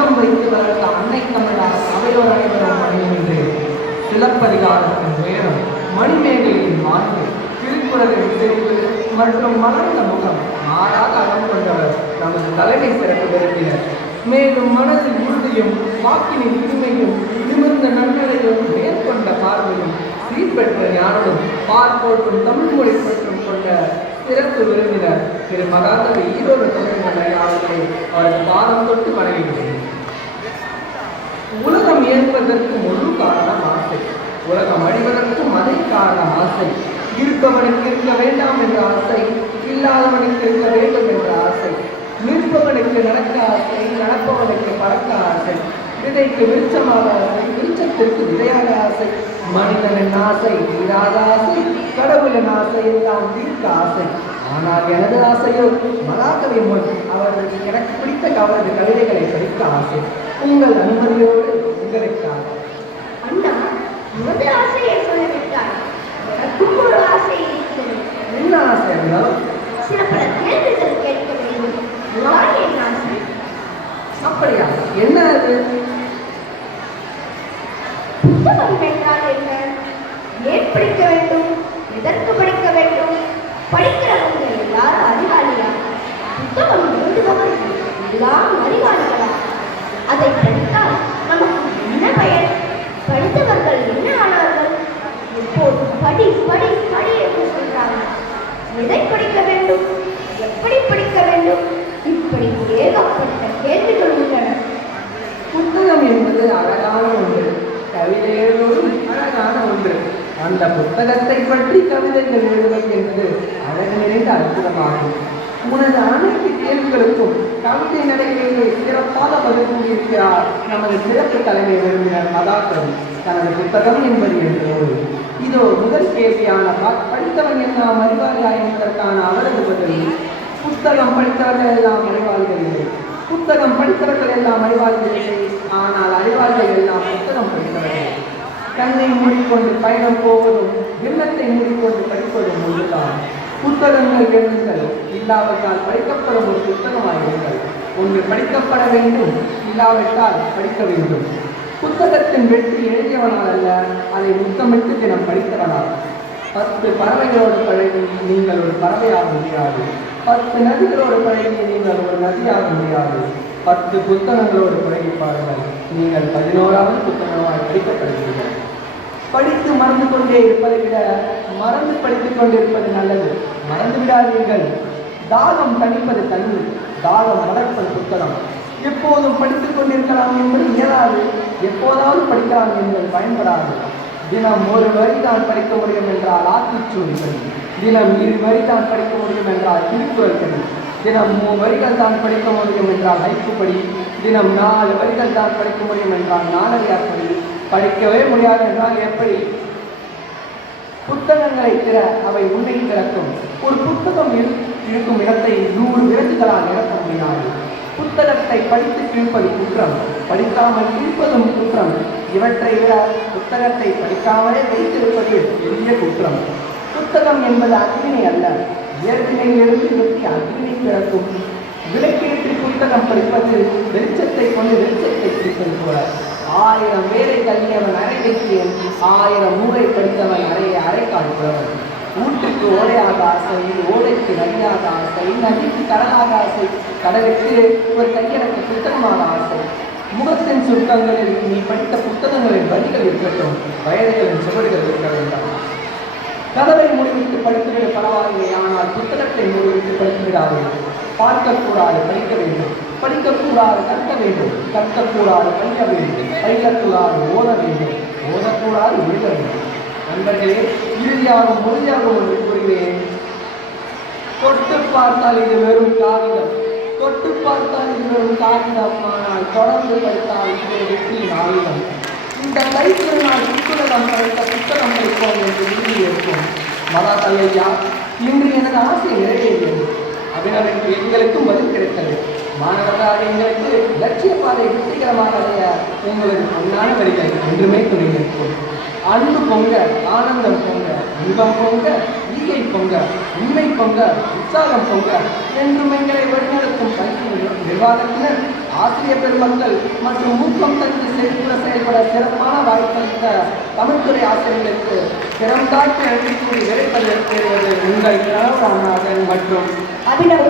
சங்கம் வைத்து வளர்ந்த அன்னை தமிழார் சபையோர் அனைவரும் அணிகின்றேன். சிலப்பதிகாரத்தின் உயரம், மணிமேகலையின் மாண்பு, திருக்குறளின் செறிவு மற்றும் மலர்ந்த முகம் மாறாத அறம் கொண்டவர் நமது தலைமை சிறப்பு விரும்பினர். மேலும் மனதில் உறுதியும் வாக்கினின் இனிமையும் நிமிர்ந்த நன்னடையும் மேற்கொண்ட பார்வையும் சீர்பெற்ற ஞானமும் பார்ப்போற்றும் தமிழ் மொழி பற்றும் கொண்ட சிறப்பு விருந்தினர் திரு மகாகவி ஈரோடு தமிழ் அவர்களை அவரது பாதம் தொட்டு வணங்குகிறேன். உலகம் ஏற்பதற்கு முழு காரணம் ஆசை, உலகம் அழிவதற்கும் அதை காரணம் ஆசை. இருப்பவனுக்கு இருக்க வேண்டாம் என்ற ஆசை, இல்லாதவனுக்கு இருக்க வேண்டும் என்ற ஆசை. நிற்பவனுக்கு நடக்க ஆசை, நடப்பவனுக்கு பறக்க ஆசை. விதைக்கு விருட்சமாக ஆசை, விருட்சத்திற்கு விதையாக ஆசை. மனிதனின் ஆசை தீராத ஆசை, கடவுளின் ஆசை எல்லாம் தீர்க்க ஆசை. ஆனால் எனது ஆசையோ மகாகவி முன் அவர்களுக்கு எனக்கு பிடித்த அவரது கவிதைகளை படிக்க ஆசை. உங்கள் அனுமதியோடு உங்களுக்காக. அண்ணா, உனது ஆசையை சொல்லிவிட்டார். எனக்கும் ஒரு ஆசை இருக்கிறது. என்ன ஆசை? சில பல கேள்விகள் கேட்க வேண்டும். இதுதான் என் ஆசை. அப்படியா? என்ன அது? புத்தகம் என்றால் என்ன? ஏன் படிக்க வேண்டும்? எதற்கு படிக்க வேண்டும்? படிக்கிறவங்க எல்லாரும் அறிவாளியா? புத்தகம் எழுதுபவர்கள் எல்லாம் அறிவாளிகளா? அதை படித்தால் நமக்கு என்ன பயன்? படித்தவர்கள் என்ன ஆனார்கள்? எப்போது படி படி படி என்று சொல்றாங்க. எதை படிக்க வேண்டும்? எப்படி படிக்க வேண்டும்? இப்படி ஏகப்பட்ட கேள்விகள் உள்ளன. புத்தகம் என்பது அழகான ஒன்று, கவிதை எழுதுவதும் அழகான ஒன்று. அந்த புத்தகத்தை பற்றி கவிதைகள் எழுதுவது என்பது அழகு நிறைந்த அற்புதமாகும். உனது அனைத்து கேள்விகளுக்கும் கவிதை நடைமுறைகளை சிறப்பாக பதில் கூறியிருக்கிறார் நமது சிறப்பு தலைமை விரும்பினர் மகாகவி தனது புத்தகம் என்பது என்று. இதோ முதல் கேள்வியான படித்தவன் எல்லாம் அறிவாளியா என்பதற்கான அவரது பதில். புத்தகம் படித்தவர்கள் எல்லாம் அறிவாளிகள் இல்லை, புத்தகம் படித்தவர்கள் எல்லாம் அறிவாளிகள் இல்லை, ஆனால் அறிவாளிகள் எல்லாம் புத்தகம் படித்தவர்கள். கண்ணை மூடிக்கொண்டு பயணம் போவதும் எண்ணத்தை மூடிக்கொண்டு படிப்பதும் ஒன்றுதான். புத்தகங்கள் எழுதுங்கள், இல்லாவிட்டால் படிக்கப்படும் ஒரு புத்தகமாயிருங்கள். ஒன்று படிக்கப்பட வேண்டும், இல்லாவிட்டால் படிக்க வேண்டும். புத்தகத்தின் வெற்றி எழுதியவனால் அல்ல, அதை முத்தமிட்டு தினம் படித்தவனால். 10 பறவைகளோடு பழகி நீங்கள் ஒரு பறவையாக முடியாது. 10 நதிகளோடு பழகி நீங்கள் ஒரு நதியாக முடியாது. 10 புத்தகங்களோடு பழகி பாருங்கள், நீங்கள் 11வது புத்தகமாய் படிக்கப்படுவீர்கள். படித்து மறந்து கொண்டே இருப்பதை விட மறந்து படித்துக் கொண்டிருப்பது நல்லது. மறந்து விடாதீர்கள். தாகம் தணிப்பது தண்ணீர், தாகம் வளர்ப்பது புத்தகம். எப்போதும் படித்துக் கொண்டிருக்கலாம் என்பது இயலாது, எப்போதாவது படிக்கலாம் என்பது பயன்படாது. தினம் ஒரு வரி தான் படிக்க முடியும் என்றால் ஆத்திச்சூடி படி, தினம் 2 வரி தான் படிக்க முடியும் என்றால் திருக்குறள் படி, தினம் 3 வரிகள் தான் படிக்க முடியும் என்றால் ஹைக்கு படி, தினம் 4 வரிகள் தான் படிக்க முடியும் என்றால் நாலடியார் படி. படிக்கவே முடியாது என்றால் எப்படி? புத்தகங்களை திற, அவை உன்னை திறக்கும். ஒரு புத்தகம் இருக்கும் இடத்தை 100 விரட்டுகளால் நிரப்ப முடியாது. புத்தகத்தை படித்து கிழிப்பது குற்றம், படிக்காமல் கிழிப்பதும் குற்றம். இவற்றை விட புத்தகத்தை படிக்காமலே வைத்திருப்பது பெரிய குற்றம். புத்தகம் என்பது அக்னி அல்ல, இயற்கையிலிருந்து நிறுத்தி அக்னி பிறக்கும். விளக்கேற்றி புத்தகம் படிப்பது வெளிச்சத்தை கொண்டு வெளிச்சத்தை பிடிப்பது போல. 1000 வேலை தள்ளியவன் அரை வைக்கியன், 1000 மூளை படித்தவன் அரை காட்டுபவன். ஊட்டுக்கு ஓடையாக ஆசை, ஓடைக்கு நதியாக ஆசை, நதிக்கு கடலாக ஆசை, கடலுக்கு ஒரு கையெழுத்து புத்தகமாக ஆசை. முகத்தின் சுருக்கங்களில் நீ படித்த புத்தகங்களின் வரிகள் இருக்கட்டும், வயதுகளின் சுவடுகள் இருக்க வேண்டாம். கதவை முடிவிட்டு படித்துவிட பரவாயில்லை, ஆனால் புத்தகத்தை முடிவிட்டு படித்துவிடாது. பார்க்கக்கூடாது, படிக்க வேண்டும். படிக்கக்கூடாது, கற்க வேண்டும். கற்கக்கூடாது, படிக்க வேண்டும். பயிலக்கூடாது, ஓத வேண்டும். ஓதக்கூடாது, எழுத வேண்டும். நண்பர்களே, இறுதியாகவும் மொழியாகவும் ஒன்று கூறுகிறேன். தொட்டு பார்த்தால் இது வெறும் காகிதம், தொட்டு பார்த்தால் இது வெறும் காகிதம். ஆனால் தொடர்ந்து படித்தால் இது வெற்றியின் ஆயுதம். இந்த கைத்திருநாள் புத்தகம் படித்த புத்தகம் படிப்போம் என்று உறுதி இருக்கும். மகாகவி ஐயா, இன்று எனது ஆசை நிறைவேறியது. அபிநவனுக்கு எங்களுக்கும் பதில் கிடைத்தது. மாணவர்களாக எங்களுக்கு லட்சிய பாதை வெற்றிகரமாக அடைய உங்களது பொன்னான வரிகள் என்றுமே துணை நிற்கும். அன்பு பொங்க, ஆனந்தம் பொங்க, இன்பம் பொங்க, ஈகை பொங்க, உண்மை பொங்க, உற்சாகம் பொங்க என்றும் எங்களை வழிநடத்தும் கல்வி நிர்வாகத்தினர் ஆசிரியர் பெருமக்கள் மற்றும் ஊக்கம் தந்து செழிப்புற செயல்பட சிறப்பான வாய்ப்பளித்த தமிழ்துறை ஆசிரியர்களுக்கு சிறந்தாட்டு நன்றி கூறி விடைபெறுவது உங்கள் கனவு ராமநாதன் மற்றும் அபிநவ்